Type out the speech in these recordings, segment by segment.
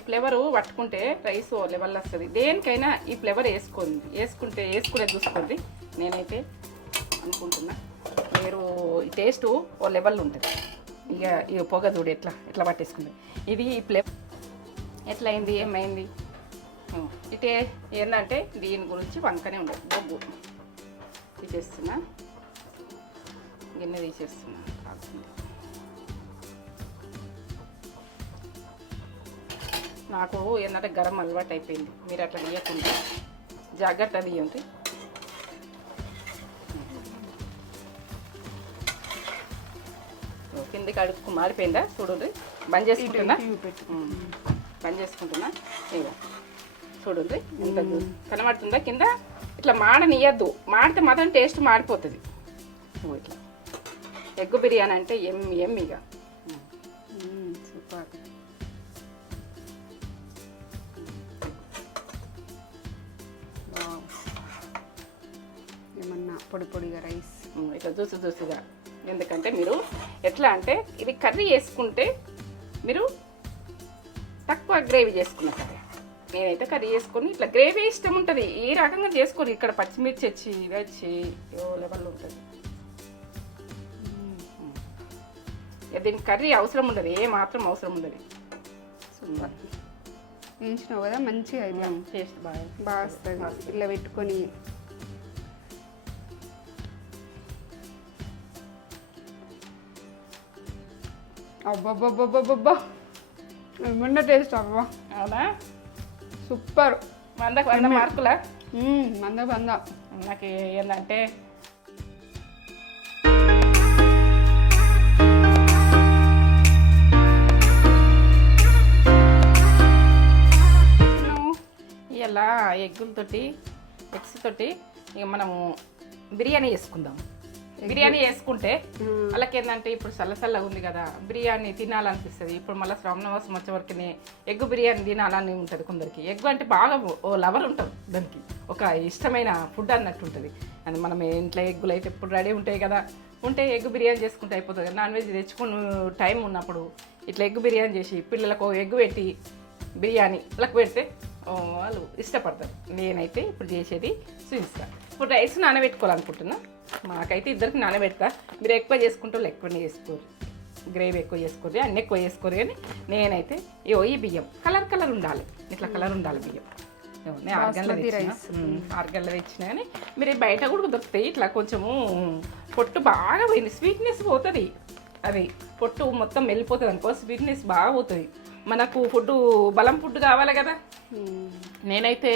ఈ ఫ్లేవర్ పట్టుకుంటే rice level వస్తుంది. దేనికైనా ఈ ఫ్లేవర్ వేసుకునే చూసుకోండి. నేనైతే అనుకుంటున్నా మీరు ఈ టేస్ట్ ఓ లెవెల్ ఉంటుంది. ఇక పొగ చూడు ఎట్లా పట్టేసుకుంది. ఇది ఈ ఫ్లేవర్ ఎట్లా అయింది ఏమైంది ఇటే ఏంటంటే దీని గురించి వంకనే ఉండదు. బొగ్గు తీసేస్తున్నా, గిన్నె తీసేస్తున్నా. నాకు ఏంటంటే గరం అలవాటు అయిపోయింది. మీరు అట్లా తీయకుండా జాగ్రత్త తీయండి. కిందికి అడుగు మారిపోయిందా చూడండి. బంద్ చేసుకుంటున్నా ఇక చూడండి. ఇంత కనబడుతుందా కింద? ఇట్లా మాడనియద్దు. మాడితే మాత్రం టేస్ట్ మాడిపోతుంది. ఇట్లా ఎగ్ బిర్యానీ అంటే ఇక సూపర్. ఏమన్నా పొడి పొడిగా రైస్ ఇట్లా చూసిగా. ఎందుకంటే మీరు ఎట్లా అంటే ఇది కర్రీ వేసుకుంటే మీరు తక్కువ గ్రేవీ చేసుకున్న కర్రీ. నేనైతే కర్రీ చేసుకొని ఇట్లా గ్రేవీ ఇష్టం ఉంటుంది. ఈ రకంగా చేసుకొని ఇక్కడ పచ్చిమిర్చి వచ్చి ఇది వచ్చి లెవెల్లో ఉంటుంది. దీనికి కర్రీ అవసరం ఉండదు, ఏ మాత్రం అవసరం ఉండదు. సూపర్. వేయించినావు కదా మంచిగా టేస్ట్ బాగా వస్తుంది. ఇట్లా పెట్టుకొని అబ్బబ్బబ్బబ్బబ్బా ఏమన్నా టేస్ట్ అవ్వా. అవునా? సూపర్. 100 మార్కులా? 100. నాకు ఏంటంటే ఇలా ఎగ్స్ తోటి ఇక మనము బిర్యానీ చేసుకుందాం. బిర్యానీ చేసుకుంటే వాళ్ళకి ఏంటంటే ఇప్పుడు చల్లగా ఉంది కదా, బిర్యానీ తినాలనిపిస్తుంది. ఇప్పుడు మళ్ళీ శ్రావణవాసం వచ్చే వరకు ఎగ్ బిర్యానీ తినాలని ఉంటుంది కొందరికి. ఎగ్ అంటే బాగా ఓ లవర్ ఉంటారు, దానికి ఒక ఇష్టమైన ఫుడ్ అన్నట్టు ఉంటుంది. అది మనం ఇంట్లో ఎగ్గులు అయితే ఎప్పుడు రెడీ ఉంటాయి కదా, ఉంటే ఎగ్ బిర్యానీ చేసుకుంటే అయిపోతుంది కదా. నాన్ వెజ్ తెచ్చుకుని టైం ఉన్నప్పుడు ఇట్లా ఎగ్ బిర్యానీ చేసి పిల్లలకు ఎగ్ పెట్టి బిర్యానీ వాళ్ళకి పెడితే వాళ్ళు ఇష్టపడతారు. నేనైతే ఇప్పుడు చేసేది చూపిస్తాను. ఇప్పుడు రైస్ నానబెట్టుకోవాలనుకుంటున్నా. మాకైతే ఇద్దరికి నానబెడతా. మీరు ఎక్కువ చేసుకుంటారు, ఎక్కువనే చేసుకోరు. గ్రేవీ ఎక్కువ చేసుకోరు, అన్నీ ఎక్కువ చేసుకోరు. కానీ నేనైతే ఈ బియ్యం కలర్ ఉండాలి, ఇట్లా కలర్ ఉండాలి బియ్యం. నేను 6 గంటలు తెచ్చినా కానీ మీరు బయట కూడా దొరుకుతాయి. ఇట్లా కొంచెము పొట్టు బాగా పోయింది, స్వీట్నెస్ పోతుంది. అది పొట్టు మొత్తం వెళ్ళిపోతుంది అనుకో, స్వీట్నెస్ బాగా పోతుంది. మనకు బలం ఫుడ్ కావాలి కదా. నేనైతే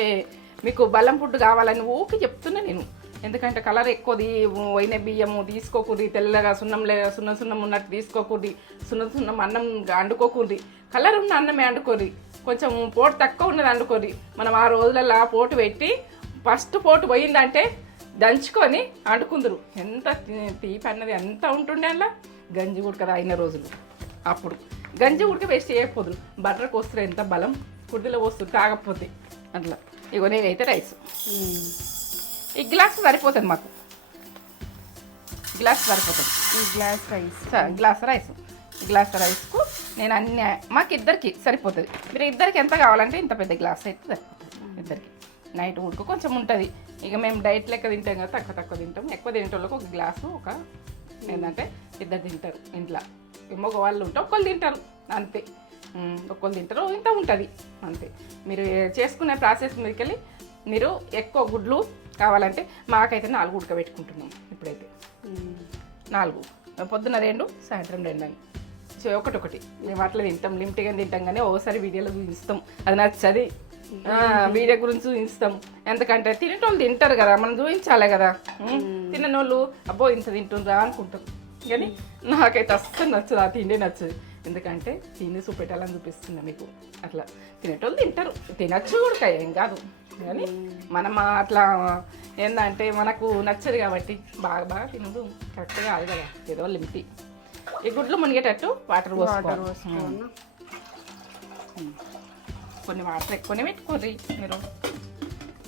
మీకు బలం ఫుడ్ కావాలని ఊకి చెప్తున్నా నేను. ఎందుకంటే కలర్ ఎక్కువది పోయిన బియ్యము తీసుకోకూడదు, తెల్లగా సున్నం ఉన్నట్టు తీసుకోకూడదు, సున్నం అన్నం వండుకోకూడదు. కలర్ ఉన్న అన్నమే వండుకోరు, కొంచెం పోటు తక్కువ ఉన్నది వండుకోరు. మనం ఆ రోజులలో పోటు పెట్టి ఫస్ట్ పోటు పోయిందంటే దంచుకొని వండుకుందరు. ఎంత తీపి అన్నది ఎంత ఉంటుండే అలా. గంజి ఉడక అయిన రోజులు అప్పుడు గంజి ఉడక వేస్ట్ చేయకపోదురు. బట్టరకు వస్తారు ఎంత బలం, కుర్దిలో వస్తుంది తాగకపోతే అట్లా. ఇగో నేనైతే రైస్ ఈ గ్లాస్ సరిపోతుంది, మాకు గ్లాస్ సరిపోతుంది. గ్లాస్ రైస్కు నేను అన్ని మాకు ఇద్దరికి సరిపోతుంది. మీరు ఇద్దరికి ఎంత కావాలంటే ఇంత పెద్ద గ్లాస్ అయితే సరిపోతుంది ఇద్దరికి. నైట్ ఉడుకు కొంచెం ఉంటుంది. ఇక మేము డైట్ లెక్క తింటాం కదా, తక్కువ తింటాం. ఎక్కువ తినేటోళ్ళకి ఒక గ్లాసు ఏంటంటే ఇద్దరు తింటారు ఇంట్లో. మగవాళ్ళు ఉంటే ఒక్కళ్ళు తింటారు అంతే. ఒక్కళ్ళు తింటారు ఇంత ఉంటుంది అంతే. మీరు చేసుకునే ప్రాసెస్ మీదకెళ్ళి మీరు ఎక్కువ గుడ్లు కావాలంటే మాకైతే 4 ఉడకబెట్టుకుంటున్నాం. ఇప్పుడైతే 4, పొద్దున 2, సాయంత్రం 2 అని ఒకటి మేము అట్లా తింటాం. లిమిట్గా తింటాం కానీ ఓసారి వీడియోలో చూపిస్తాం. అది నచ్చది వీడియో గురించి చూపిస్తాం. ఎందుకంటే తినేటోళ్ళు తింటారు కదా, మనం చూపించాలి కదా. తిననోళ్ళు అబ్బో ఇంత తింటుందా అనుకుంటారు. కానీ నాకైతే అస్సలు నచ్చదు, ఆ తిండి నచ్చదు. ఎందుకంటే తిండి చూపెట్టాలని చూపిస్తున్నా మీకు. అట్లా తినేటోళ్ళు తింటారు, తినచ్చు కూడా ఏం కాదు. కానీ మనం అట్లా ఏంటంటే మనకు నచ్చదు కాబట్టి బాగా తినదు కరెక్ట్ కాదు కదా. ఏదో లిమిట్. ఈ గుడ్లు మునిగేటట్టు వాటర్ పోసుకోవాలి. కొన్ని వాటర్ ఎక్కువనే పెట్టుకోర్రి మీరు,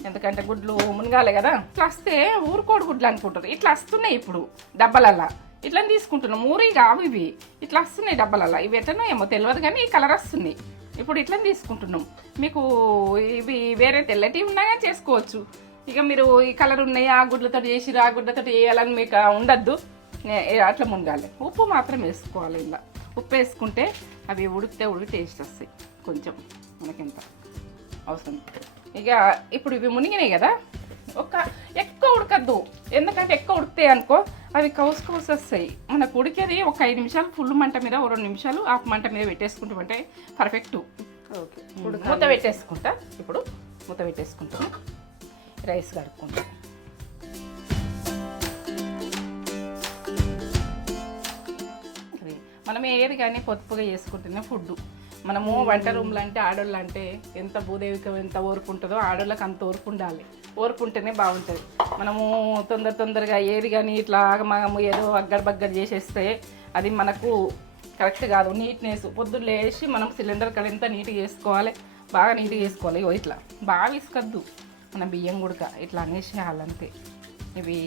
ఎందుకంటే గుడ్లు మునగాలి కదా. ఇట్లా వస్తే ఊరుకోడు గుడ్లు అనుకుంటారు. ఇట్లా వస్తున్నాయి ఇప్పుడు డబ్బాలల్లా, ఇట్లా తీసుకుంటున్నాం. ఊరి కావు ఇవి, ఇట్లా వస్తున్నాయి డబ్బాలల్లా. ఇవి ఎట్లనో ఏమో తెలియదు కానీ ఈ కలర్ వస్తుంది. ఇప్పుడు ఇట్లా తీసుకుంటున్నాం. మీకు ఇవి వేరే తెల్లటి ఉన్నాయా చేసుకోవచ్చు. ఇక మీరు ఈ కలర్ ఉన్నాయి ఆ గుడ్లతో చేసి ఆ గుడ్లతో వేయాలని మీకు ఉండద్దు. అట్లా మునగాలి. ఉప్పు మాత్రం వేసుకోవాలి. ఇలా ఉప్పు వేసుకుంటే అవి ఉడికి టేస్ట్ వస్తాయి కొంచెం మనకెంత అవసరం. ఇక ఇప్పుడు ఇవి మునిగినాయి కదా, ఎక్కువ ఉడకద్దు. ఎందుకంటే ఎక్కువ ఉడికితే అనుకో అవి కౌసు వస్తాయి. మనకు ఉడికేది ఒక 5 నిమిషాలు ఫుల్ మంట మీద, 2 నిమిషాలు ఆఫ్ మంట మీద పెట్టేసుకుంటామంటే పర్ఫెక్ట్. ఓకే, మూత పెట్టేసుకుంటా. ఇప్పుడు మూత పెట్టేసుకుంటాను. రైస్ కడుక్కుంటా. మనం ఏది కానీ పొదుపుగా చేసుకుంటున్న ఫుడ్. మనము వంట రూమ్లు అంటే ఆడోళ్ళు అంటే ఎంత భూదేవిక ఎంత ఓర్పు ఉంటుందో ఆడోళ్ళకి అంత ఓర్పు ఉండాలి. ఓర్పు ఉంటేనే బాగుంటుంది. మనము తొందరగా ఏది కానీ ఇట్లా ఆగమాగము ఏదో అగ్గడ చేసేస్తే అది మనకు కరెక్ట్ కాదు. నీట్నెస్ పొద్దున్న లేచి మనం సిలిండర్ కడ ఎంత నీట్గా చేసుకోవాలి, బాగా నీట్గా చేసుకోవాలి. ఇట్లా బాగా ఇసుకద్దు మన బియ్యం గుడక ఇట్లా అనేసేయాలంతే. ఇవి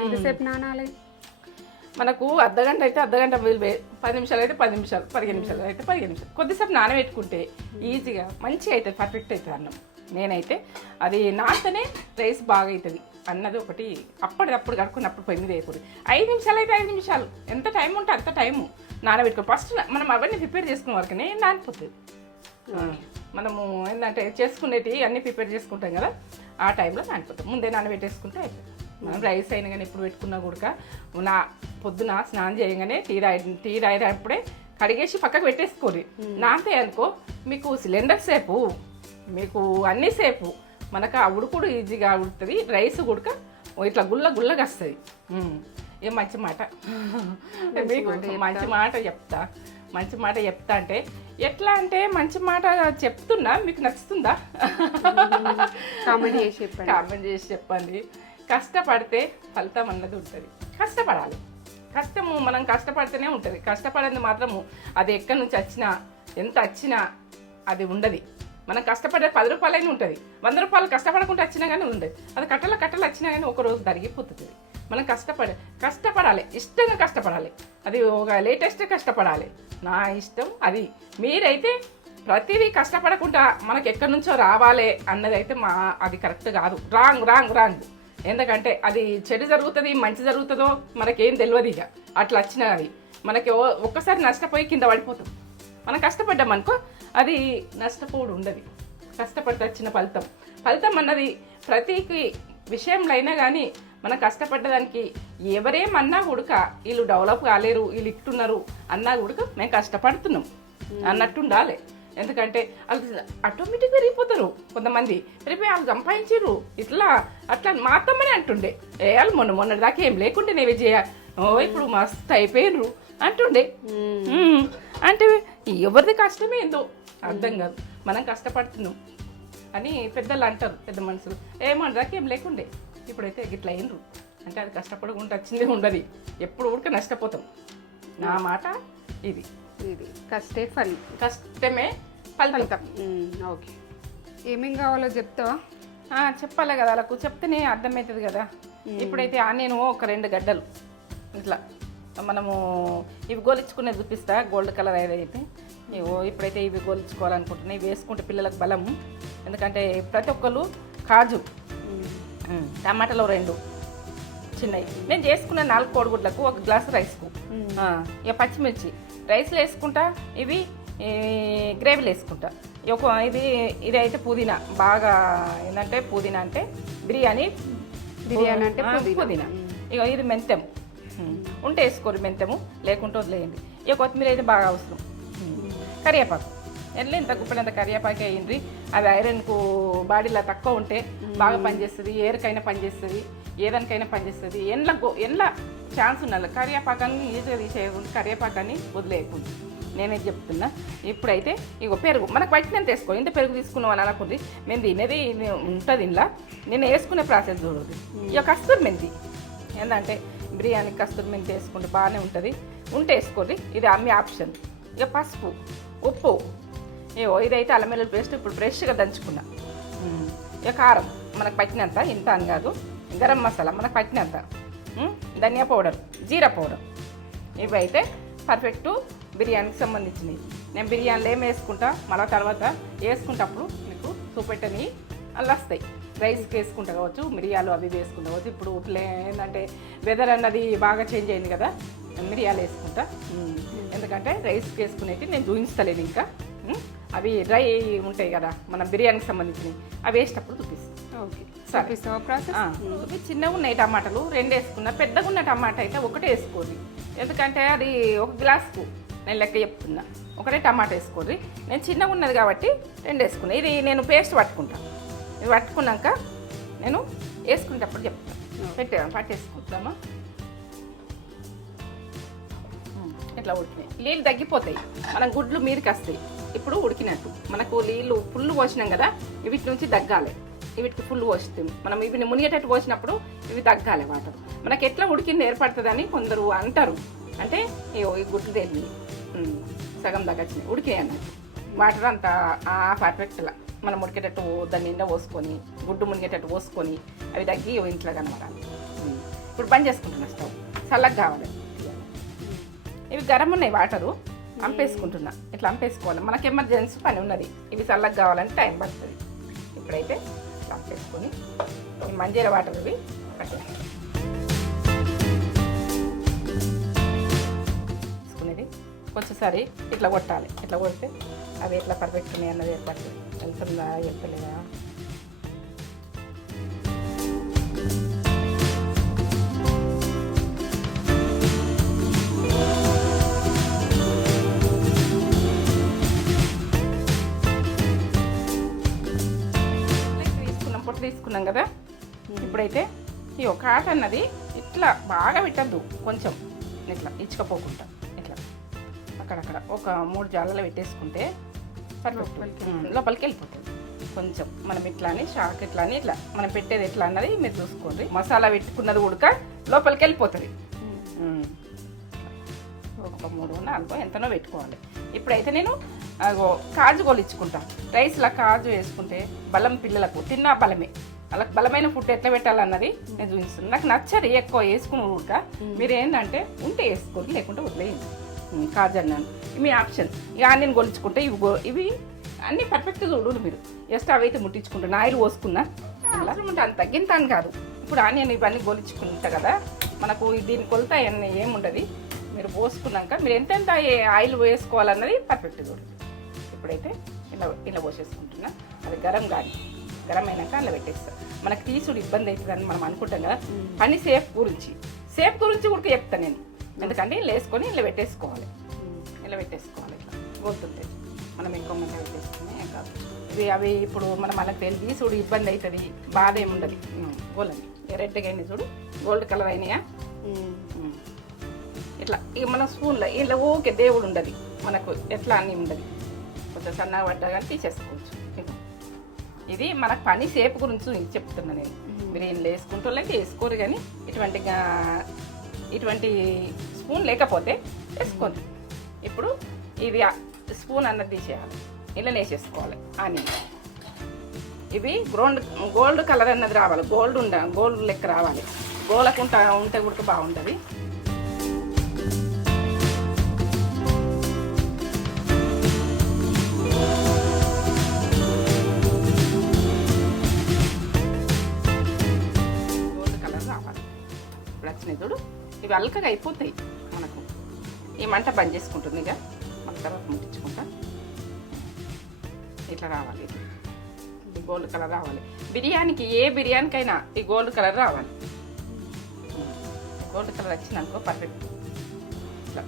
ఎంతసేపు నానాలి? మనకు అర్ధగంట అయితే అర్ధగంట, 10 నిమిషాలు అయితే 10 నిమిషాలు, 15 నిమిషాలు అయితే 15 నిమిషాలు. కొద్దిసేపు నానబెట్టుకుంటే ఈజీగా మంచిగా అవుతుంది, పర్ఫెక్ట్ అవుతుంది అన్నం. నేనైతే అది నాతోనే రైస్ బాగా అవుతుంది అన్నది ఒకటి. అప్పటికప్పుడు కడుక్కున్నప్పుడు పొయ్యి మీద వేయకూడదు. 5 నిమిషాలు అయితే 5 నిమిషాలు, ఎంత టైం ఉంటే అంత టైము నానబెట్టుకో. ఫస్ట్ మనం అవన్నీ ప్రిపేర్ చేసుకునే వరకునే నానిపోతుంది. మనము ఏంటంటే చేసుకునేవి అన్నీ ప్రిపేర్ చేసుకుంటాం కదా, ఆ టైంలో నానిపోతాం. ముందే నానబెట్టేసుకుంటే అయిపోతుంది. మనం రైస్ అయినా కానీ ఎప్పుడు పెట్టుకున్నా కూడా పొద్దున స్నానం చేయగానే టీ తాగేటప్పుడే కడిగేసి పక్కకు పెట్టేసుకోరు. నాంతే అనుకో మీకు సిలిండర్ సేపు, మీకు అన్ని సేపు మనకు ఆ ఉడుకుడు ఈజీగా ఉడుతుంది. రైస్ ఉడక ఇట్లా గుల్లగా వస్తుంది. ఏం మంచి మాట, మీకు మంచి మాట చెప్తా. మంచి మాట చెప్తా అంటే ఎట్లా అంటే మంచి మాట చెప్తున్నా మీకు నచ్చుతుందా? కామెంట్ చేసి చెప్పండి. కష్టపడితే ఫలితం అన్నది ఉంటుంది. కష్టపడాలి. కష్టము మనం కష్టపడితేనే ఉంటుంది. కష్టపడింది మాత్రము అది ఎక్కడి నుంచి వచ్చినా ఎంత వచ్చినా అది ఉండదు. మనం కష్టపడే 10 రూపాయలైనా ఉంటుంది, 100 రూపాయలు కష్టపడకుండా వచ్చినా కానీ ఉండదు. అది కట్టలు వచ్చినా కానీ ఒకరోజు తరిగిపోతుంది. మనం కష్టపడాలి, ఇష్టంగా కష్టపడాలి. అది ఒక లేటెస్ట్ కష్టపడాలి. నా ఇష్టం అది. మీరైతే ప్రతిదీ కష్టపడకుండా మనకు ఎక్కడి నుంచో రావాలి అన్నది అయితే అది కరెక్ట్ కాదు. రాంగ్. ఎందుకంటే అది చెడు జరుగుతుంది, మంచి జరుగుతుందో మనకేం తెలియదు. ఇక అట్లా వచ్చినా అది మనకి ఒక్కసారి నష్టపోయి కింద పడిపోతాం. మనం కష్టపడ్డామనుకో అది నష్టపోడు ఉండదు. కష్టపడితే వచ్చిన ఫలితం అన్నది ప్రతి విషయంలో అయినా కానీ మనం కష్టపడ్డదానికి ఎవరేమన్నా ఉడక వీళ్ళు డెవలప్ కాలేరు, వీళ్ళు ఇట్టున్నారు అన్నా ఉడక మేము కష్టపడుతున్నాం అన్నట్టు ఉండాలి. ఎందుకంటే వాళ్ళు ఆటోమేటిక్గా పెరిగిపోతారు. కొంతమంది పెరిగిపోయి వాళ్ళు సంపాదించారు ఇట్లా అట్లా మా అత్తమ్మనే అంటుండే. వాళ్ళు మొన్నటి దాకా ఏం లేకుంటే నేవే ఇప్పుడు మస్తు అయిపోయినరు అంటుండే. అంటే ఎవరిది కష్టమే ఏందో అర్థం కాదు. మనం కష్టపడుతున్నాం అని పెద్దలు అంటారు, పెద్ద మనుషులు. మొన్నటి దాకా ఏం లేకుండే ఇప్పుడైతే ఇట్లా అయినరు అంటే అది కష్టపడకుండా వచ్చిందే ఉండదు. ఎప్పుడు ఊరికే నష్టపోతాం. నా మాట ఇది. కష్టమే ఫలితం. ఓకే, ఏమేం కావాలో చెప్తావా? చెప్పాలి కదా, వాళ్ళకు చెప్తేనే అర్థమవుతుంది కదా. ఇప్పుడైతే నేను ఒక 2 గడ్డలు ఇట్లా మనము ఇవి గోలించుకునే చూపిస్తా. గోల్డ్ కలర్ ఏదైతే ఇప్పుడైతే ఇవి గోలించుకోవాలనుకుంటున్నాయి. ఇవి వేసుకుంటే పిల్లలకు బలము. ఎందుకంటే ప్రతి ఒక్కరు కాజు, టమాటాలు 2 చిన్నవి. నేను చేసుకున్న 4 కోడిగుడ్లకు 1 గ్లాసు రైస్కు ఇక పచ్చిమిర్చి రైస్లో వేసుకుంటా. ఇవి గ్రేవీలో వేసుకుంటా. ఇది అయితే పుదీనా బాగా ఏంటంటే పుదీనా అంటే బిర్యానీ అంటే పుదీనా. ఇక ఇది మెంతెము ఉంటే వేసుకోరు, మెంతెము లేకుంటే వదిలేయండి. ఇక కొత్తిమీర అయితే బాగా అవసరం. కరివేపాకు ఎంత గుప్పినంత కరివేపాకు వేయండి. అది ఐరన్కు బాడీలో తక్కువ ఉంటే బాగా పనిచేస్తుంది. ఏరుకైనా పనిచేస్తుంది, ఏదానికైనా పనిచేస్తుంది. ఎండ్ల ఛాన్స్ ఉండాలి. కరివేపాకాన్ని ఈజీగా తీసేయకుండా కరివేపాకాన్ని వదిలేయకుండా నేనేది చెప్తున్నా. ఇప్పుడైతే ఇగో పెరుగు మనకు పట్టినంత వేసుకో. ఇంత పెరుగు తీసుకున్నాం అని అనుకుంది. మేము తినేది ఉంటుంది ఇంట్లో. నేను వేసుకునే ప్రాసెస్ చూడదు. ఇక కస్తూరి మెంతి ఏంటంటే బిర్యానీ కస్తూరి మెంతి వేసుకుంటే బాగానే ఉంటుంది. ఉంటే వేసుకోండి. ఇది మీ ఆప్షన్. ఇక పసుపు, ఉప్పు, ఇదైతే అల్లం వెల్లుల్లి పేస్ట్ ఇప్పుడు ఫ్రెష్గా దంచుకున్నా. ఇక కారం మనకు పట్టినంత, ఇంత అని కాదు. గరం మసాలా మనకు పట్టినంత, ధనియా పౌడర్, జీరా పౌడర్, ఇవి అయితే పర్ఫెక్ట్ బిర్యానీకి సంబంధించినవి. నేను బిర్యానీలో ఏం వేసుకుంటా, మళ్ళీ తర్వాత వేసుకుంటప్పుడు మీకు చూపెట్టని అలా వస్తాయి. రైస్కి వేసుకుంటా కావచ్చు, మిరియాలు అవి వేసుకుంటా కావచ్చు. ఇప్పుడు ఏంటంటే వెదర్ అన్నది బాగా చేంజ్ అయింది కదా, మిరియాలు వేసుకుంటా. ఎందుకంటే రైస్కి వేసుకునేవి నేను చూపిస్తలేదు ఇంకా. అవి డ్రై ఉంటాయి కదా మనం బిర్యానీకి సంబంధించినవి, అవి వేసేటప్పుడు చూపిస్తాను. ఓకే, సరే. చూపిస్తావా ప్రాసెస్? ఇవి చిన్నగా ఉన్నాయి టమాటాలు 2 వేసుకున్నా. పెద్దగా ఉన్న టమాటా అయితే ఒకటే వేసుకోండి. ఎందుకంటే అది ఒక గ్లాస్కు నేను లెక్క చెప్తున్నా. ఒకటే టమాటా వేసుకోండి. నేను చిన్నగా ఉన్నది కాబట్టి 2 వేసుకున్నా. ఇది నేను పేస్ట్ పట్టుకుంటాను. ఇది పట్టుకున్నాక నేను వేసుకునేటప్పుడు చెప్తాను. పట్టేసుకుంటామా, ఇట్లా ఉడికినాయి. నీళ్ళు తగ్గిపోతాయి, మనం గుడ్లు మీదకి వస్తాయి. ఇప్పుడు ఉడికినట్టు మనకు నీళ్ళు ఫుల్ పోసినాం కదా, వీటి నుంచి తగ్గాలి. వీటికి ఫుల్ పోస్తుంది. మనం ఇవి మునిగేటట్టు పోసినప్పుడు ఇవి తగ్గాలి వాటర్. మనకి ఎట్లా ఉడికింది ఏర్పడుతుందని కొందరు అంటారు. అంటే ఈ గుడ్లు తేలి సగం తగ్గచ్చినాయి, ఉడికినాయి అన్నట్టు. వాటర్ అంతా పర్ఫెక్ట్లా మనం ఉడికేటట్టు దాన్ని నిండా పోసుకొని, గుడ్డు మునిగేటట్టు పోసుకొని అవి తగ్గి ఇంట్లో కనబడాలి. ఇప్పుడు బంద్ చేసుకుంటున్నా స్టవ్. చల్లగా కావాలి. ఇవి గరం ఉన్నాయి వాటరు, అంపేసుకుంటున్నా. ఇట్లా అంపేసుకోవాలి. మనకి ఎమర్జెన్సీ పని ఉన్నది. ఇవి చల్లగా కావాలంటే టైం పడుతుంది. ఇప్పుడైతే ఇట్లా అంపేసుకొని ఈ మంజీర వాటర్ ఇవి తీసుకునేది కొంచెంసారి ఇట్లా కొట్టాలి. ఇట్లా కొడితే అవి ఎట్లా పర్ఫెక్ట్ ఉన్నాయి అన్నది ఏర్పడుతుంది. వెళ్తుందా వెళ్తలేదా. తీసుకున్నాం కదా. ఇప్పుడైతే ఈ ఒక ఆట అన్నది ఇట్లా బాగా పెట్టద్దు, కొంచెం ఇట్లా ఇచ్చుకపోకుండా ఇట్లా అక్కడక్కడ ఒక 3 జాలలో పెట్టేసుకుంటే లోపలికి వెళ్ళిపోతుంది. కొంచెం మనం ఇట్లా అని షాక్ ఇట్లా అని ఇట్లా మనం పెట్టేది ఎట్లా అన్నది మీరు చూసుకోండి. మసాలా పెట్టుకున్నది ఉడక లోపలికి వెళ్ళిపోతుంది. ఒక 3-4 ఎంతనో పెట్టుకోవాలి. ఇప్పుడైతే నేను కాజు గోలిచ్చుకుంటా. రైస్లా కాజు వేసుకుంటే బలం, పిల్లలకు తిన్నా బలమే. వాళ్ళకి బలమైన ఫుడ్ ఎట్లా పెట్టాలన్నది నేను చూపిస్తున్నాను. నాకు నచ్చదు ఎక్కువ వేసుకుని ఉడక. మీరు ఏంటంటే ఉంటే వేసుకోండి, లేకుంటే వదిలేయండి. కాజు అన్నాను, మీ ఆప్షన్. ఇక ఆనియన్ గొలిచుకుంటే ఇవి అన్నీ పర్ఫెక్ట్గా చూడండి. మీరు జస్ట్ అవి అయితే ముట్టించుకుంటాను. ఆయిల్ పోసుకున్నా అలా ఉంటే అంత తగ్గింతాను కాదు. ఇప్పుడు ఆనియన్ ఇవన్నీ గొలిచుకుంటా కదా, మనకు దీని కొలత ఏముండదు. మీరు పోసుకున్నాక మీరు ఎంతెంత ఆయిల్ వేసుకోవాలన్నది పర్ఫెక్ట్గా చూడండి. ఇప్పుడైతే ఇలా పోసేసుకుంటున్నా. అది గరం అయినాక అలా పెట్టేస్తా. మనకు తీసుడు ఇబ్బంది అవుతుందని మనం అనుకుంటాం కదా. పని సేఫ్ గురించి కూడా చెప్తాను నేను. ఎందుకంటే ఇలా వేసుకొని ఇలా పెట్టేసుకోవాలి. ఇట్లా గోలుతుంది. మనం ఇంకో మంది పెట్టేసుకుని కాదు అవి ఇప్పుడు మనం మనకు తెలిసి చూడు ఇబ్బంది అవుతుంది, బాధ ఏముండదు. గోలండి రెడ్గా అయింది చూడు, గోల్డ్ కలర్ అయినాయా. ఇట్లా ఇక మన స్పూన్లో ఇలా ఓకే దేవుడు ఉండదు మనకు, ఎట్లా అన్నీ ఉండదు. కొంచెం సన్నగా పడ్డా కానీ తీసేసుకోవచ్చు. ఇది మనకు పని సేపు గురించి చెప్తున్నా నేను. మీరు ఏం వేసుకుంటూ లేకపోతే వేసుకోరు, కానీ ఇటువంటి స్పూన్ లేకపోతే వేసుకోండి. ఇప్పుడు ఇది స్పూన్ అన్నది తీసేయాలి, ఇలా వేసేసుకోవాలి. అని ఇవి గోల్డ్ కలర్ అన్నది రావాలి, గోల్డ్ లెక్క రావాలి. గోలకుంటా ఉంటే కూడా బాగుంటుంది. చూడు ఇవి అల్కగా అయిపోతాయి మనకు. ఈ మంట బంద్ చేసుకుంటుంది. ఇక మన తర్వాత ముట్టించుకుంటా. ఇట్లా రావాలి, ఈ గోల్డ్ కలర్ రావాలి. బిర్యానీకి ఏ బిర్యానీకైనా ఈ గోల్డ్ కలర్ రావాలి. గోల్డ్ కలర్ వచ్చిందనుకో పర్ఫెక్ట్. ఇట్లా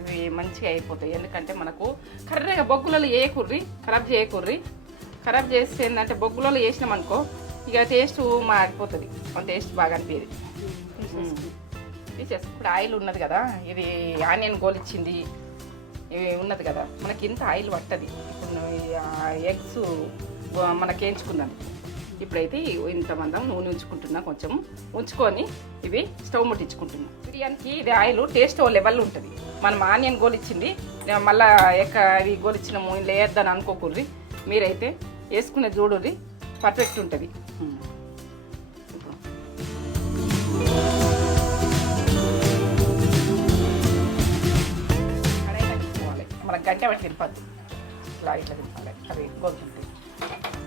ఇవి మంచిగా అయిపోతాయి. ఎందుకంటే మనకు కర్రగా బొగ్గులలో ఖరాబ్ చేయకుర్రి. ఖరాబ్ చేస్తే ఏంటంటే బొగ్గులలో వేసినామనుకో ఇక టేస్ట్ మారిపోతుంది, టేస్ట్ బాగా అనిపించేది. ఇప్పుడు ఆయిల్ ఉన్నది కదా, ఇది ఆనియన్ గోలిచ్చింది ఇవి ఉన్నది కదా, మనకి ఇంత ఆయిల్ పట్టది. ఇప్పుడు ఎగ్స్ మనకి వేయించుకున్నాను. ఇప్పుడైతే ఇంతమందం నూనె ఉంచుకుంటున్నా, కొంచెం ఉంచుకొని ఇవి స్టవ్ ముట్టించుకుంటున్నా. బిర్యానీకి ఇది ఆయిల్ టేస్ట్ ఓ లెవెల్ ఉంటుంది. మనం ఆనియన్ గోలిచ్చింది మళ్ళీ అవి గోలిచ్చినాము ఇలా వేద్దని అనుకోకూర్రి. మీరైతే వేసుకునే చూడుర్రి, పర్ఫెక్ట్ ఉంటుంది. మనకు గంట బట్టి తినపద్దు, ఇట్లా తింపాలి. అది గోలుతుంది.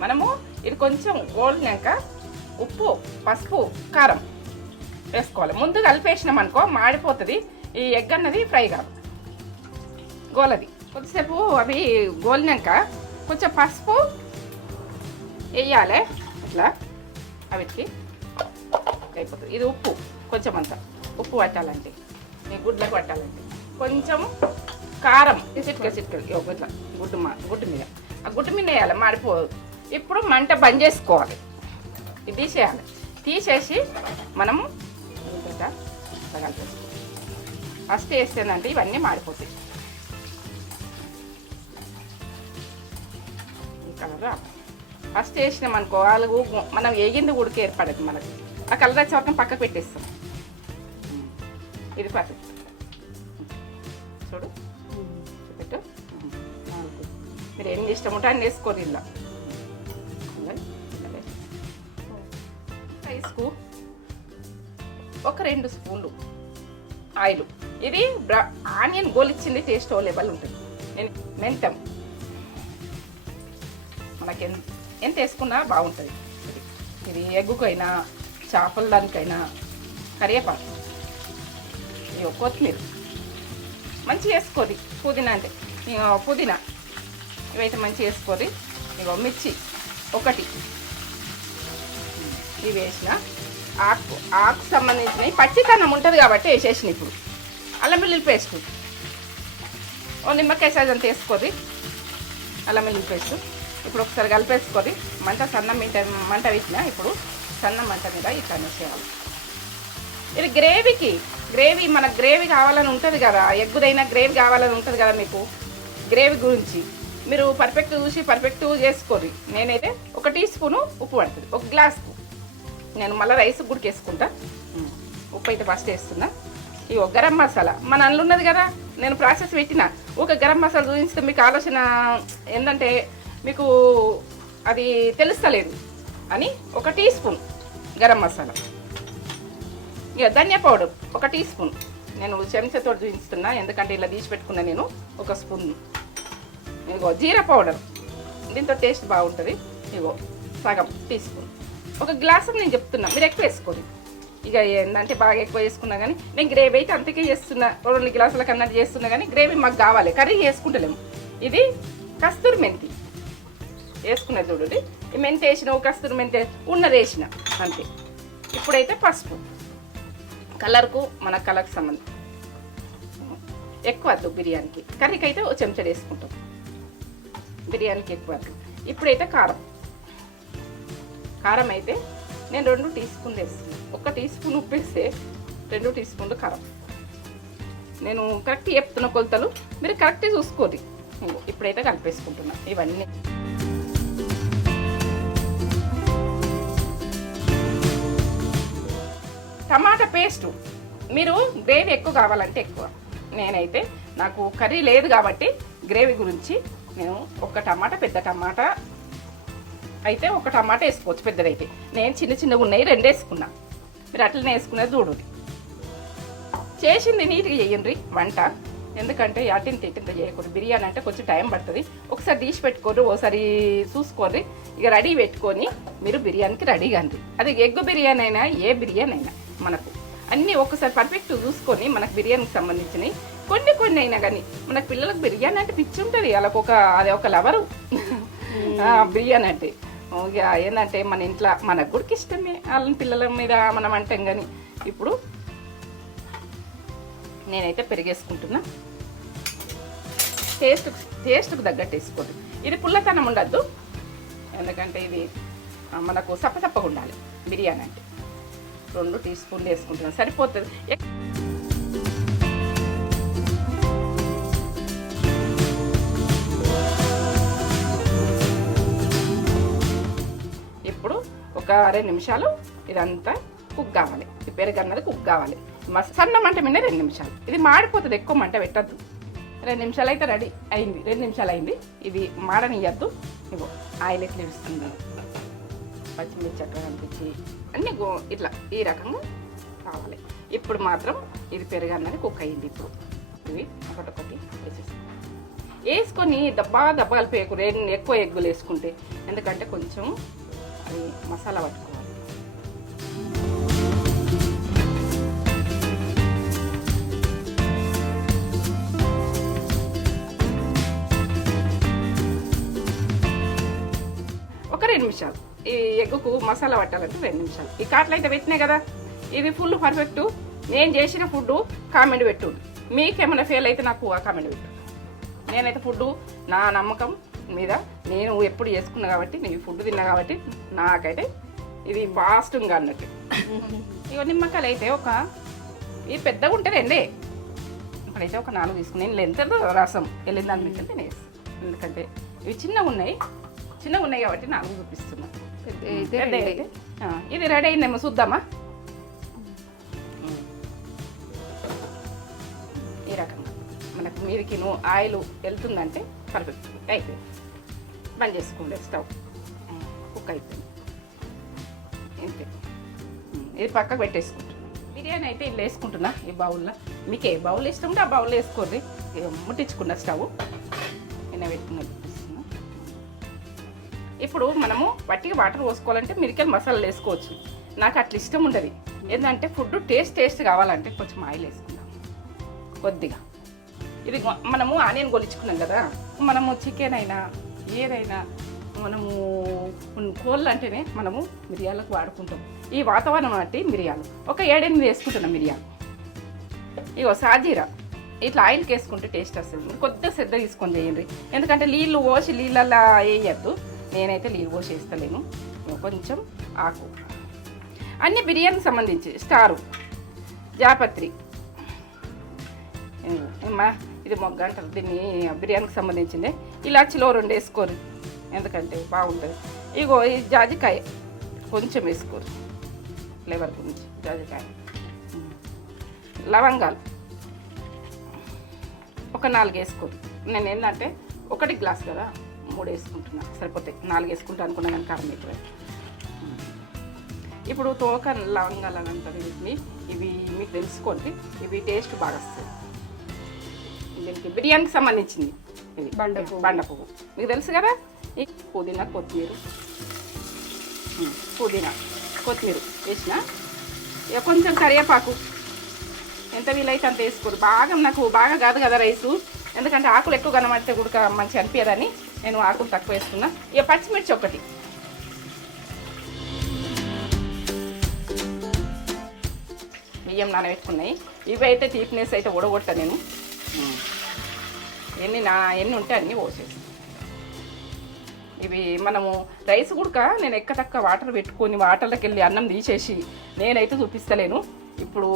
మనము ఇది కొంచెం గోలినాక ఉప్పు, పసుపు, కారం వేసుకోవాలి. ముందు కలిపేసినాం అనుకో మాడిపోతుంది, ఈ ఎగ్ అన్నది ఫ్రై కాదు, గోలది. కొద్దిసేపు అవి గోలినాక కొంచెం పసుపు వేయాలి ఇట్లా, అవిటికి అయిపోతుంది. ఇది ఉప్పు కొంచెం అంతా ఉప్పు పట్టాలంటే, ఈ గుడ్లకు పట్టాలంటే. కొంచెం కారం చిట్కలు ఇట్లా గుడ్డు మీద, ఆ గుడ్డు మీద వేయాలి, మాడిపోదు. ఇప్పుడు మంట బంద్ చేసుకోవాలి, ఇది తీసేయాలి. తీసేసి మనము ఇట్లా కలిపేసుకోవాలి. ఫస్ట్ వేస్తేనంటే ఇవన్నీ మాడిపోతాయి. ఈ కలర్ ఫస్ట్ వేసినాం అనుకో, వాళ్ళు మనం వేగింది ఉడికి ఏర్పడదు మనకి. ఆ కలర్ వచ్చే వరకు పక్కకు పెట్టేస్తాం. ఇది పర్ఫెక్ట్. చూడు పెట్టు, మీరు ఎన్ని ఇష్టం ఉంటే అన్ని వేసుకోరు. ఇలా రైస్కు ఒక 2 స్పూన్లు ఆయిల్. ఇది ఆనియన్ గోలిచ్చింది, టేస్ట్ ఓ లెవెల్ ఉంటుంది. నేను మెంతం మనకి ఎంత వేసుకున్నా బాగుంటుంది. ఇది ఎగ్గుకైనా చేపల దానికైనా. కరివేపాకు, ఇక కొత్తిమీర మంచిగా వేసుకోది. పుదీనా అంటే పుదీనా ఇవైతే మంచిగా వేసుకోది. ఇగో మిర్చి ఒకటి, ఇవి వేసిన. ఆకు సంబంధించినవి పచ్చితనం ఉంటుంది కాబట్టి వేసేసిన. ఇప్పుడు అల్లం వెల్లుల్లి పేస్ట్ ఓ నిమ్మకాయ సైజ్ అంతా వేసుకోది, అల్లం వెల్లుల్లి పేస్ట్. ఇప్పుడు ఒకసారి కలిపేసుకోది. సన్న మంట వేసిన. ఇప్పుడు సన్న మంట మీద ఇట్లా చేయాలి. ఇది గ్రేవీ మనకు గ్రేవీ కావాలని ఉంటుంది కదా, ఎగ్గుదైనా గ్రేవీ కావాలని ఉంటుంది కదా. మీకు గ్రేవీ గురించి మీరు పర్ఫెక్ట్ చూసి పర్ఫెక్ట్ చేసుకోరు. నేనైతే 1 టీ స్పూను ఉప్పు పడుతుంది, 1 గ్లాస్కు. నేను మళ్ళీ రైస్ గుడికి వేసుకుంటా. ఉప్పు అయితే ఫస్ట్ వేస్తున్నా. ఈ గరం మసాలా మన అందులో ఉన్నది కదా, నేను ప్రాసెస్ పెట్టిన. ఒక గరం మసాలా చూపిస్తే మీకు ఆలోచన ఏంటంటే మీకు అది తెలుస్తలేదు అని 1 టీ స్పూన్ గరం మసాలా. ఇక ధనియా పౌడర్ 1 టీ స్పూన్. నేను చెంచాతో చూపిస్తున్నా ఎందుకంటే ఇలా తీసి పెట్టుకున్నా నేను 1 స్పూన్. ఇగో జీరా పౌడర్, దీంతో టేస్ట్ బాగుంటుంది. ఇగో సగం టీ స్పూన్. 1 గ్లాసు నేను చెప్తున్నా, మీరు ఎక్కువ వేసుకోండి. ఇక ఏంటంటే బాగా ఎక్కువ చేసుకున్నా కానీ, నేను గ్రేవీ అయితే అంతకే చేస్తున్నా, 2 గ్లాసుల కన్నా చేస్తున్నా కానీ గ్రేవీ మాకు కావాలి, కర్రీ చేసుకుంటలేము. ఇది కస్తూరి మెంతి వేసుకున్నది చూడండి. ఈ మెంతి వేసిన, కస్తూరి మెంతి ఉన్నది వేసిన అంతే. ఇప్పుడైతే పసుపు కలర్కు, మన కలర్కి సంబంధం ఎక్కువ వద్దు బిర్యానీకి. కర్రీకి అయితే 1 చెంచా వేసుకుంటాం, బిర్యానీకి ఎక్కువ వద్దు. ఇప్పుడైతే కారం అయితే నేను 2 టీ స్పూన్లు వేస్తున్నాను. 1 టీ స్పూన్ ఉప్పు వేస్తే 2 టీ స్పూన్లు కారం. నేను కరెక్ట్ చెప్తున్న కొలతలు, మీరు కరెక్ట్ చూసుకోండి. ఇప్పుడైతే కలిపేసుకుంటున్నా ఇవన్నీ. టమాటా పేస్టు మీరు గ్రేవీ ఎక్కువ కావాలంటే ఎక్కువ. నేనైతే నాకు కర్రీ లేదు కాబట్టి గ్రేవీ గురించి నేను 1 టమాటా, పెద్ద టమాటా అయితే 1 టమాటా వేసుకోవచ్చు, పెద్దదైతే. నేను చిన్నగా ఉన్నాయి 2 వేసుకున్నా. మీరు అట్లనే వేసుకునేది చూడు. చేసింది నీట్గా చేయండి వంట, ఎందుకంటే అటింత ఇటింత చేయకూడదు. బిర్యానీ అంటే కొంచెం టైం పడుతుంది. ఒకసారి తీసి పెట్టుకోరు, ఒకసారి చూసుకోర్రి. ఇక రెడీ పెట్టుకొని మీరు బిర్యానీకి రెడీ కండి. అది ఎగ్ బిర్యానీ అయినా ఏ బిర్యానీ అయినా మనకు అన్నీ ఒకసారి పర్ఫెక్ట్ చూసుకొని, మనకు బిర్యానీకి సంబంధించినవి కొన్ని అయినా కానీ, మనకు పిల్లలకు బిర్యానీ అంటే పిచ్చి ఉంటుంది. అది ఒక లవరు బిర్యానీ అంటే. ఇక ఏంటంటే మన ఇంట్లో మనకు కూడా ఇష్టమే, వాళ్ళని పిల్లల మీద మనం అంటాం. కానీ ఇప్పుడు నేనైతే పెరిగేసుకుంటున్నా. టేస్ట్కు తగ్గట్టు వేసుకోండి. ఇది పుల్లతనం ఉండద్దు, ఎందుకంటే ఇది మనకు సప్పసప్పగా ఉండాలి బిర్యానీ అంటే. 2 టీ స్పూన్లు వేసుకుంటున్నాను, సరిపోతుంది. ఇప్పుడు ఒక 2 నిమిషాలు ఇదంతా కుక్ కావాలి. ఈ పెరుగు అన్నది కుక్ కావాలి. సన్న మంట మీద 2 నిమిషాలు. ఇది మాడిపోతుంది, ఎక్కువ మంట పెట్టద్దు. 2 నిమిషాలు అయితే రెడీ అయింది. 2 నిమిషాలు అయింది. ఇది మాడనియద్దు. ఇగో ఆయిల్ ఎట్లా ఇస్తుంది, పచ్చిమిర్చి అట్లా కనిపించి అన్నీ ఇట్లా ఈ రకంగా కావాలి. ఇప్పుడు మాత్రం ఇది పెరగాలని కుక్ అయ్యింది. ఇప్పుడు ఇవి ఒకటొకటి వేసుకొని దబ్బా కలిపేయకు. ఎక్కువ ఎగ్గులు వేసుకుంటే, ఎందుకంటే కొంచెం అది మసాలా పట్టుకోవాలి. ఒక 2 నిమిషాలు ఈ ఎగ్గుకు మసాలా పట్టాలంటే 2 నిమిషాలు. ఈ కాట్లు అయితే పెట్టినాయి కదా, ఇది ఫుల్ పర్ఫెక్ట్. నేను చేసిన ఫుడ్ కామెంట్ పెట్టు. మీకేమైనా ఫెయిల్ అయితే నాకు ఆ కామెంట్ పెట్టు. నేనైతే ఫుడ్ నా నమ్మకం మీద నేను ఎప్పుడు చేసుకున్నా కాబట్టి, నేను ఫుడ్ తిన్నా కాబట్టి నాకైతే ఇది ఫాస్ట్గా అన్నట్టు. ఇక నిమ్మకాయలు అయితే ఇది పెద్దగా ఉంటుందండి. ఇప్పుడైతే ఒక 4 తీసుకుని నేను ఎంత రసం వెళ్ళిన దాని మీద నేను వేస్తాను. ఎందుకంటే ఇవి చిన్నగా ఉన్నాయి కాబట్టి 4 చూపిస్తున్నా. ఇది రెడీ అయిందేమో చూద్దామా. ఈ రకంగా మనకు మీదికి ఆయిల్ వెళ్తుందంటే పర్ఫెక్ట్ అయిపోయింది. బంద్ చేసుకోండి స్టవ్. కుక్ అయిపోయింది. ఇంతే. ఇది పక్కకు పెట్టేసుకుంటాం. బిర్యానీ అయితే ఇలా వేసుకుంటున్నా ఈ బౌల్లో. మీకు ఏ బౌల్ ఇష్టం ఉంటే ఆ బౌల్లో వేసుకోండి. ముట్టించుకున్న స్టవ్ నిన్న పెట్టుకున్న. ఇప్పుడు మనము వట్టిగా వాటర్ పోసుకోవాలంటే మిరికల్ మసాలాలు వేసుకోవచ్చు. నాకు అట్లా ఇష్టం ఉండదు. ఏంటంటే ఫుడ్ టేస్ట్ కావాలంటే కొంచెం ఆయిల్ వేసుకుందాం కొద్దిగా. ఇది మనము ఆనియన్ గొలిచుకున్నాం కదా, మనము చికెన్ అయినా ఏదైనా మనము కోళ్ళు అంటేనే మనము మిరియాలకు వాడుకుంటాం. ఈ వాతావరణం అంటే మిరియాలు ఒక 7-8 వేసుకుంటున్నాం మిరియాలు. ఇగో సాజీరా ఇట్లా ఆయిల్కి వేసుకుంటే టేస్ట్ వస్తుంది. కొద్దిగా శ్రద్ధ తీసుకొని చేయండి. ఎందుకంటే నీళ్ళు పోసి నీళ్ళల్లో వేయద్దు. నేనైతే నీళ్ళు పోసి వేస్తలేను. కొంచెం ఆకు అన్ని బిర్యానీకి సంబంధించి స్టారు జాపత్రి ఇది మొగ్గ అంటారు దీన్ని, బిర్యానీకి సంబంధించింది. ఇలాచిలో 2 వేసుకోరు, ఎందుకంటే బాగుంటుంది. ఇగో ఈ జాజికాయ కొంచెం వేసుకోరు ఫ్లేవర్ గురించి. జాజికాయ, లవంగాలు ఒక 4 వేసుకోరు. నేను ఏంటంటే 1 గ్లాస్ కదా 3 వేసుకుంటున్నా, సరిపోతాయి. 4 వేసుకుంటా అనుకున్నా కానీ కారం ఎక్కువ. ఇప్పుడు తోక లవంగాలు అని అంటారు వీటిని. ఇవి మీకు తెలుసుకోండి, ఇవి టేస్ట్ బాగా వస్తాయి. దీనికి బిర్యానీకి సంబంధించింది ఇది బండ పువ్వు మీకు తెలుసు కదా. ఈ పుదీనా కొత్తిమీర వేసిన, ఇక కొంచెం కరివేపాకు ఎంత వీలైతే అంత వేసుకోరు. నాకు బాగా కాదు కదా రైసు, ఎందుకంటే ఆకులు ఎక్కువ కనబడితే కూడా మంచిగా అనిపించదని నేను ఆకులు తక్కువ వేసుకున్నా. ఇక పచ్చిమిర్చి ఒకటి, బియ్యం నానబెట్టుకున్నాయి. ఇవి అయితే తీపినెస్ అయితే ఉడగొట్టా నేను. ఎన్ని ఉంటే అన్నీ పోసేసి. ఇవి మనము రైస్ కూడా నేను తక్కువ వాటర్ పెట్టుకొని వాటర్లోకి వెళ్ళి అన్నం తీసేసి నేనైతే చూపిస్తలేను. ఇప్పుడు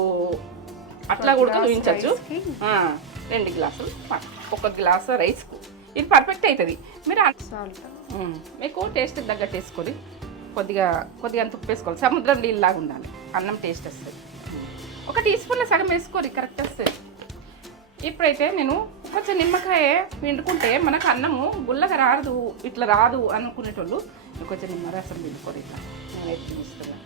అట్లా కూడా చూపించవచ్చు. 2 గ్లాసులు 1 గ్లాసు రైస్కు ఇది పర్ఫెక్ట్ అవుతుంది. మీరు మీకు టేస్ట్ తగ్గట్టు వేసుకొని కొద్దిగా అంత ఉప్పు వేసుకోవాలి. సముద్రం నీళ్ళలాగా ఉండాలి, అన్నం టేస్ట్ వస్తుంది. 1 టీ స్పూన్లో సగం వేసుకోరు, కరెక్ట్ వస్తుంది. ఇప్పుడైతే నేను కొంచెం నిమ్మకాయ పిండుకుంటే మనకు అన్నము గుల్లగా ఇట్లా రాదు అనుకునేటోళ్ళు కొంచెం నిమ్మరసం పిండుకోరు. ఇట్లా నేనైతే చూస్తున్నా.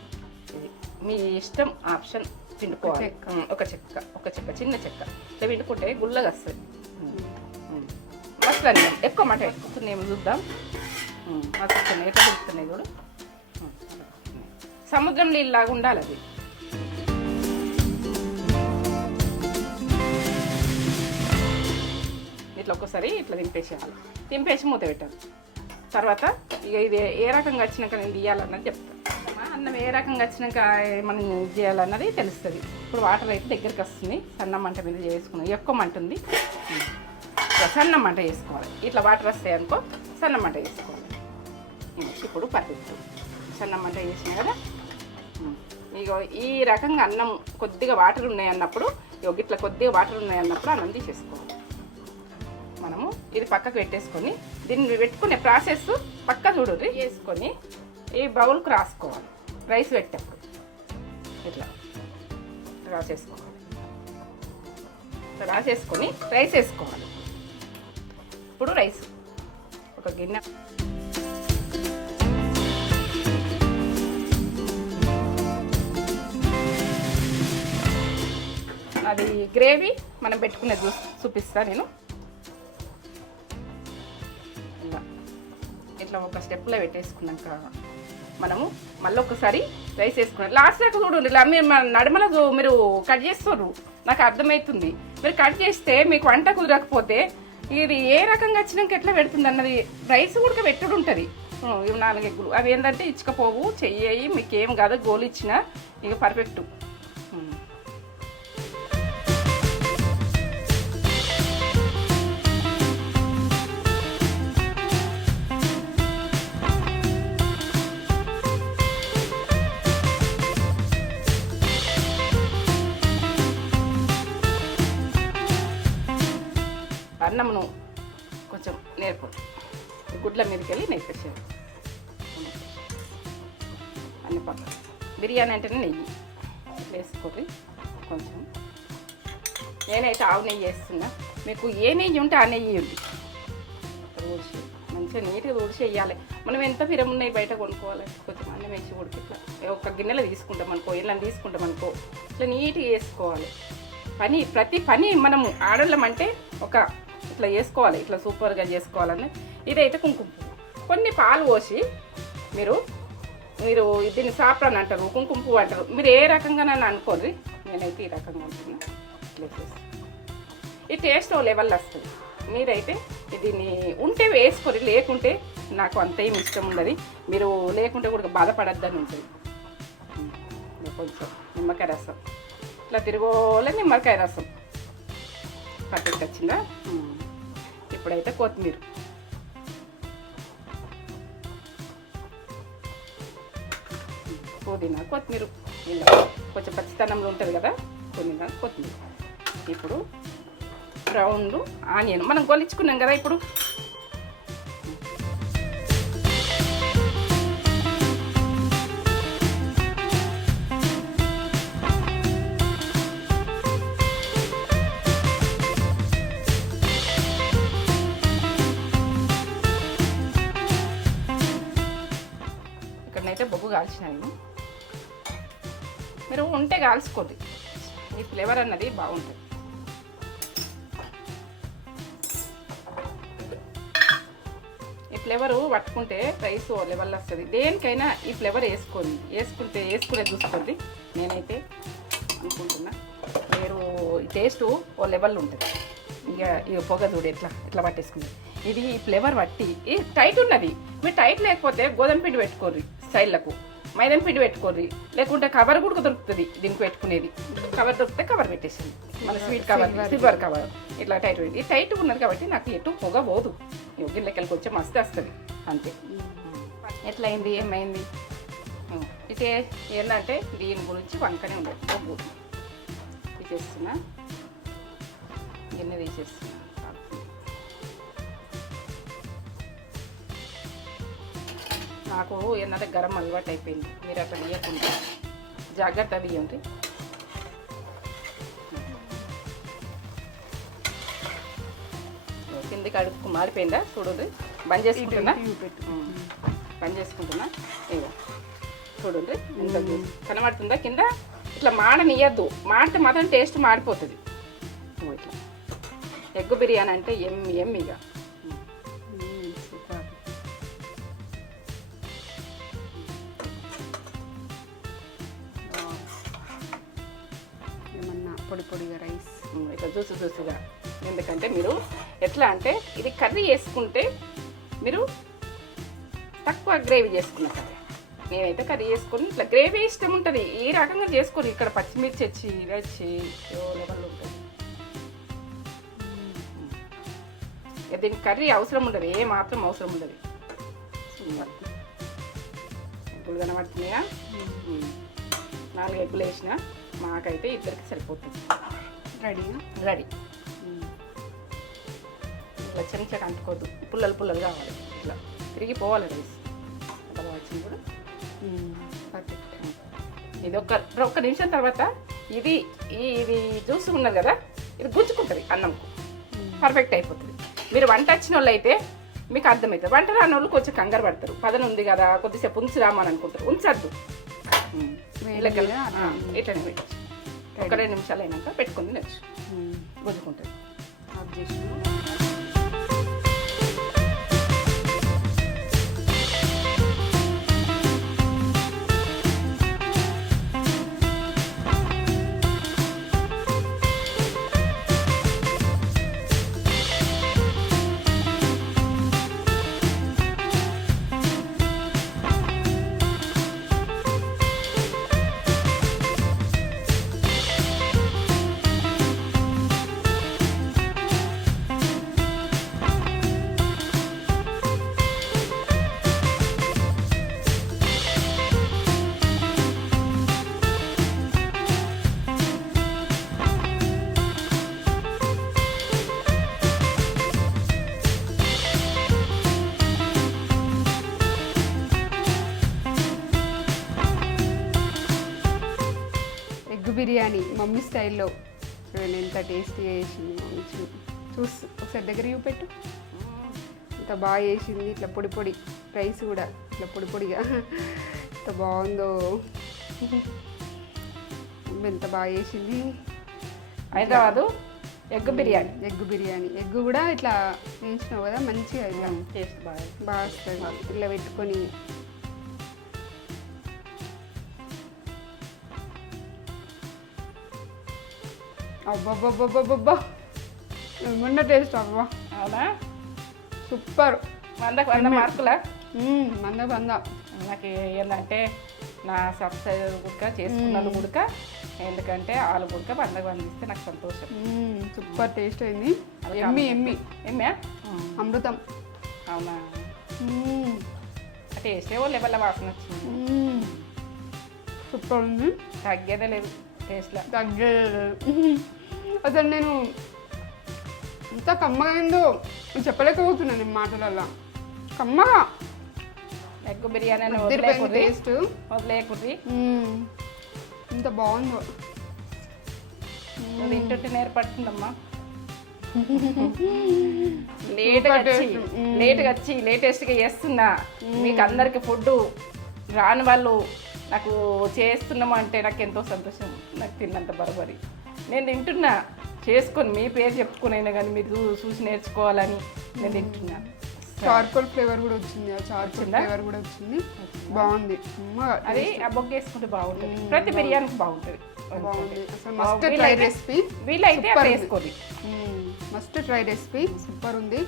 ఇది మీ ఇష్టం, ఆప్షన్. పిండుకోవాలి. ఒక చెక్క చిన్న చెక్క ఇట్లా పిండుకుంటే గుల్లగా వస్తుంది. మస్తు అన్నం ఎక్కువ మాట ఎక్కుతున్నాయేమో చూద్దాం. మస్తు ఎట్లా పెడుతున్నాయి కూడా. సముద్రం నీళ్ళలాగా ఉండాలి అది. ఇట్లా ఒక్కసారి ఇట్లా దింపేసి మూత పెట్టాలి. తర్వాత ఇక ఇది ఏ రకంగా వచ్చినాక నేను తీయాలన్నది చెప్తాను. అన్నం ఏ రకంగా వచ్చినాక మనం చేయాలన్నది తెలుస్తుంది. ఇప్పుడు వాటర్ అయితే దగ్గరికి వస్తుంది. సన్న మంట మీద చేసుకున్నాం, ఎక్కువ మంట ఉంది. సన్న మంట చేసుకోవాలి. ఇట్లా వాటర్ వస్తాయి అనుకో, సన్న మంట చేసుకోవాలి. ఇప్పుడు పర్ఫెక్ట్. సన్న మంట చేసినా కదా. ఇక ఈ రకంగా అన్నం కొద్దిగా వాటర్ ఉన్నాయన్నప్పుడు, ఇట్లా కొద్దిగా వాటర్ ఉన్నాయన్నప్పుడు అన్నం తీసేసుకోవాలి. మనము ఇది పక్కకు పెట్టేసుకొని దీన్ని పెట్టుకునే ప్రాసెస్ పక్క చూడండి వేసుకొని ఈ బౌల్కి రాసుకోవాలి. రైస్ పెట్టేప్పుడు ఇట్లా రాసేసుకోవాలి. ఇట్లా రాసేసుకొని రైస్ వేసుకోవాలి. ఇప్పుడు రైస్ ఒక గిన్నె, అది గ్రేవీ మనం పెట్టుకునేది చూపిస్తా నేను. ఇట్లా ఒక స్టెప్లో పెట్టేసుకున్నాక మనము మళ్ళీ ఒకసారి రైస్ వేసుకున్నాం. లాస్ట్ దాకా చూడండి, ఇలా మీరు నడుమల మీరు కట్ చేస్తారు, నాకు అర్థమవుతుంది. మీరు కట్ చేస్తే మీకు వంట కుదరకపోతే ఇది ఏ రకంగా వచ్చినాక ఎట్లా పెడుతుంది అన్నది రైస్ కూడా పెట్టుడు ఉంటుంది. ఇవి 4 ఎగ్గులు అవి ఏంటంటే ఇచ్చుకపోవు, చెయ్యి మీకు ఏం కాదు, గోలు ఇచ్చిన ఇక పర్ఫెక్ట్. అన్నమును కొంచెం నేర్పండి, గుడ్ల మీదకి వెళ్ళి నేర్పేసాను అన్ని పక్కన. బిర్యానీ అంటేనే నెయ్యి వేసుకోండి కొంచెం. నేనైతే ఆవు నెయ్యి వేస్తున్నా, మీకు ఏ నెయ్యి ఉంటే ఆ నెయ్యి ఉంది. ఊడిచి మంచిగా నీట్గా ఊడిచి వేయాలి. మనం ఎంత పిరం నెయ్యి బయట కొనుక్కోవాలి, కొంచెం అన్నం వేసి ఉడికి ఇట్లా ఒక గిన్నెలో తీసుకుంటాం అనుకో, ఇలా తీసుకుంటాం అనుకో, ఇట్లా నీట్గా వేసుకోవాలి. ప్రతి పని మనము ఆడోళ్ళం అంటే ఒక ఇట్లా వేసుకోవాలి, ఇట్లా సూపర్గా చేసుకోవాలని. ఇదైతే కుంకుమ పువ్వు, కొన్ని పాలు పోసి మీరు దీన్ని సాప్రాన్ అంటారు, కుంకుమ పువ్వు అంటారు, మీరు ఏ రకంగా నన్ను అనుకోండి. నేనైతే ఈ రకంగా ఉంటున్నా. ఈ టేస్ట్ లెవెల్ వస్తుంది. మీరైతే దీన్ని ఉంటే వేసుకోరు, లేకుంటే నాకు అంత ఏమి ఇష్టం ఉండదు. మీరు లేకుంటే కూడా బాధపడద్దని ఉంటుంది. కొంచెం నిమ్మకాయ రసం ఇట్లా తిరగోలే, నిమ్మకాయ రసం పట్టుకు వచ్చిందా. ఇప్పుడైతే కొత్తిమీర, పుదీనా, కొత్తిమీర, ఇలా కొంచెం పచ్చితనంలో ఉంటుంది కదా పుదీనా కొత్తిమీర. ఇప్పుడు రౌండ్ ఆనియన్ మనం గొలిచుకున్నాం కదా. ఇప్పుడు ఇక్కడనైతే బొగ్గు కాల్చినాను, మీరు ఉంటే కాల్చుకోండి, ఈ ఫ్లేవర్ అన్నది బాగుంటుంది. ఈ ఫ్లేవరు పట్టుకుంటే రైస్ ఓ లెవెల్ వస్తుంది. దేనికైనా ఈ ఫ్లేవర్ వేసుకునే చూసుకోండి. నేనైతే అనుకుంటున్నా మీరు టేస్ట్ ఓ లెవెల్ ఉంటుంది. ఇక పొగ చూడు ఎట్లా పట్టేసుకుంది. ఇది ఈ ఫ్లేవర్ పట్టి టైట్ ఉన్నది. మీరు టైట్ లేకపోతే గోధుమ పిండి పెట్టుకోర్రి, స్టైల్లకు మైదాన పిండి పెట్టుకోర్రి, లేకుంటే కవర్ కూడా దొరుకుతుంది దీనికి పెట్టుకునేది. కవర్ దొరికితే కవర్ పెట్టేసింది, మన స్వీట్ కవర్, సిల్వర్ కవర్ ఇట్లా టైట్ పెట్టి. ఇది టైట్ ఉన్నది కాబట్టి నాకు ఎటు పొగ పోదు, గిన్నెలకి కొంచెం మస్తు వస్తుంది అంతే. ఎట్లయింది ఏమైంది ఇటే ఏంటంటే దీని గురించి వంకనే ఉండదు. బొగ్గు తీసేస్తున్నా, గిన్నె తీసేస్తున్నా. నాకు ఏంటంటే గరం అలవాటు అయిపోయింది, మీరు అట్లా తీయకుండా జాగ్రత్త తీయండి. కిందికి అడుగు మారిపోయిందా చూడండి. బంద్ చేసుకుంటున్నా, ఇక చూడండి ఎంత కనబడుతుందా కింద. ఇట్లా మాడనియద్దు, మాడితే మాత్రం టేస్ట్ మాడిపోతుంది. ఇట్లా ఎగ్ బిర్యానీ అంటే ఎమ్మిగా. ఏమన్నా పొడి పొడిగా రైస్ ఇట్లా జ్యూసుగా. ఎందుకంటే మీరు ఎట్లా అంటే ఇది కర్రీ వేసుకుంటే మీరు తక్కువ గ్రేవీ చేసుకున్న కర్రీ. నేనైతే కర్రీ చేసుకొని ఇట్లా గ్రేవీ ఇష్టం ఉంటుంది, ఈ రకంగా చేసుకొని ఇక్కడ పచ్చిమిర్చి వచ్చి ఇది వచ్చి లెవెల్ ఉంటుంది. దీనికి కర్రీ అవసరం ఉండదు, ఏ మాత్రం అవసరం ఉండదు. ఎగ్గులు కనబడుతున్నాయా, 4 ఎగ్గులు వేసిన మాకైతే ఇద్దరికి సరిపోతుంది. రెడీ. ఇట్లా చెంచా అంటుకోవద్దు, పుల్లలు కావాలి, ఇట్లా తిరిగిపోవాలి రైస్. అట్లా వచ్చింది కూడా పర్ఫెక్ట్. ఇది ఒక్క నిమిషం తర్వాత ఇది జ్యూస్ ఉన్నది కదా, ఇది గుంజుకుంటుంది అన్నంకు, పర్ఫెక్ట్ అయిపోతుంది. మీరు వంట వచ్చిన వాళ్ళు అయితే మీకు అర్థమవుతుంది. వంట రాని వాళ్ళు కొంచెం కంగారు పడతారు, పదన ఉంది కదా కొద్దిసేపు ఉంచుదామని అనుకుంటారు. ఉంచద్దు, ఇట్లనే పెట్టచ్చు. ఒక 2 నిమిషాలు అయినాక పెట్టుకుని నెక్స్ట్ గుంజుకుంటుంది. ఆఫ్ చేసిన ఎగ్ బిర్యానీ మమ్మీ స్టైల్లో చూడండి ఎంత టేస్టీగా చేసింది మమ్మీ. చూసి ఒకసారి దగ్గర చూపెట్టు. ఎంత బాగా చేసింది, ఇట్లా పొడి పొడి రైస్ కూడా ఇట్లా పొడి పొడిగా ఎంత బాగుందో. మమ్మీ ఎంత బాగా చేసింది. Hyderabad egg biryani. Egg biryani egg కూడా ఇట్లా వేయించినావు కదా మంచిగా ఇట్లా టేస్ట్ బాగా బాగా వస్తుంది. ఇట్లా పెట్టుకొని అబ్బబ్బబ్బబ్బబ్బా ఏమన్నా టేస్ట్ అవ్వా. అవునా, సూపర్. 100 మార్కులా? 100. నాకు ఏంటంటే నా సబ్స్క్రైబర్ గుడక చేసుకున్న గుడక, ఎందుకంటే వాళ్ళు గుడక 100 ఇస్తే నాకు సంతోషం. సూపర్ టేస్ట్ అయింది. ఎమ్మి ఎమ్మి ఏమ్యా అమృతం. అవునా, టేస్ట్ ఏవో లెవెల్ వాసన వచ్చింది. సూపర్ ఉంది, తగ్గేదే లేదు టేస్ట్లో. తగ్గలేదు అసలు. నేను ఎంత కమ్మగా అయిందో చెప్పలేకపోతున్నాను నేను మాటలల్లో. కమ్మగా ఎగ్ బిర్యానీ టేస్ట్ వదిలేకుర్రి. ఎంత బాగుందో. నువ్వు తింటుంటే నేర్పడుతుందమ్మా. లేటెస్ట్గా చేస్తున్నా మీకు అందరికి ఫుడ్. రాని వాళ్ళు నాకు చేస్తున్నాము అంటే నాకు ఎంతో సంతోషం. నాకు తిన్నంత బరబరి నేను తింటున్నా చేసుకొని, మీ పేరు చెప్పుకునైనా కానీ మీరు చూసి నేర్చుకోవాలని నేను తింటున్నా. చార్కోల్ ఫ్లేవర్ కూడా వచ్చింది, చార్కోల్ ఫ్లేవర్ కూడా వచ్చింది. బాగుంది. అది ఆ బొగ్గ వేసుకుంటే బాగుంటుంది, ప్రతి బిర్యానీకి బాగుంటుంది. బాగుంది. అసలు మస్ట్ ట్రై రెసిపీ. వీలైతే వేసుకోండి, మస్ట్ ట్రై రెసిపీ. సూపర్ ఉంది.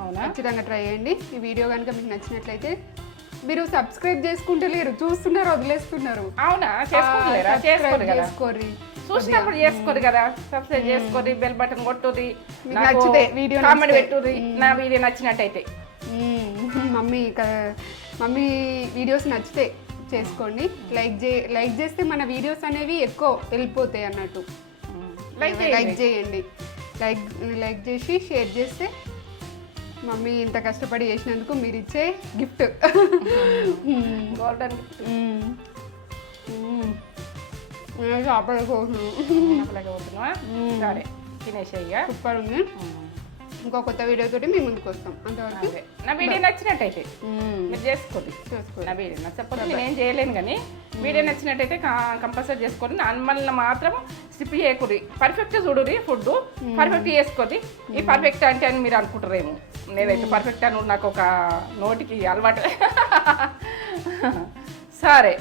అవునా, ఖచ్చితంగా ట్రై చేయండి. ఈ వీడియో కనుక మీకు నచ్చినట్లయితే మీరు సబ్స్క్రైబ్ చేసుకుంటలేరు, చూస్తున్నారు వదిలేస్తున్నారు. అవునా, చేసుకోరు, చూసినప్పుడు చేసుకోరు కదా. సబ్స్క్రైబ్ చేసుకోరి, బెల్ బటన్ కొట్టుర్రి, నచ్చితే వీడియో కామెంట్ పెట్టుర్రి నా వీడియో నచ్చినట్టయితే. మమ్మీ వీడియోస్ నచ్చితే చేసుకోండి. లైక్ చేస్తే మన వీడియోస్ అనేవి ఎక్కువ వెళ్ళిపోతాయి అన్నట్టు. లైక్ చేయండి. లైక్ చేసి షేర్ చేస్తే మమ్మీ ఇంత కష్టపడి చేసినందుకు మీరు ఇచ్చే గిఫ్ట్. గోల్డెన్ చాపలేకపోతున్నాం. సరే తినేసేయ్యా. సూపర్ ఉంది. ఇంకో కొత్త వీడియో తోటి మేము ముందుకు వస్తాం. అంతవరకు నా వీడియో నచ్చినట్టయితే మీరు చేసుకోండి. నా వీడియో నచ్చకపోతే నేనేం చేయలేను, కానీ వీడియో నచ్చినట్టయితే కంపల్సరీ చేసుకోండి. నార్మల్ని మాత్రం స్కిప్ చేయకూడదు. పర్ఫెక్ట్ చూడుర్రి, ఫుడ్ పర్ఫెక్ట్ చేసుకోండి. ఈ పర్ఫెక్ట్ అంటే అని మీరు అనుకుంటారేమో, నేనైతే పర్ఫెక్ట్ అని నాకు ఒక నోటికి అలవాటు. సరే.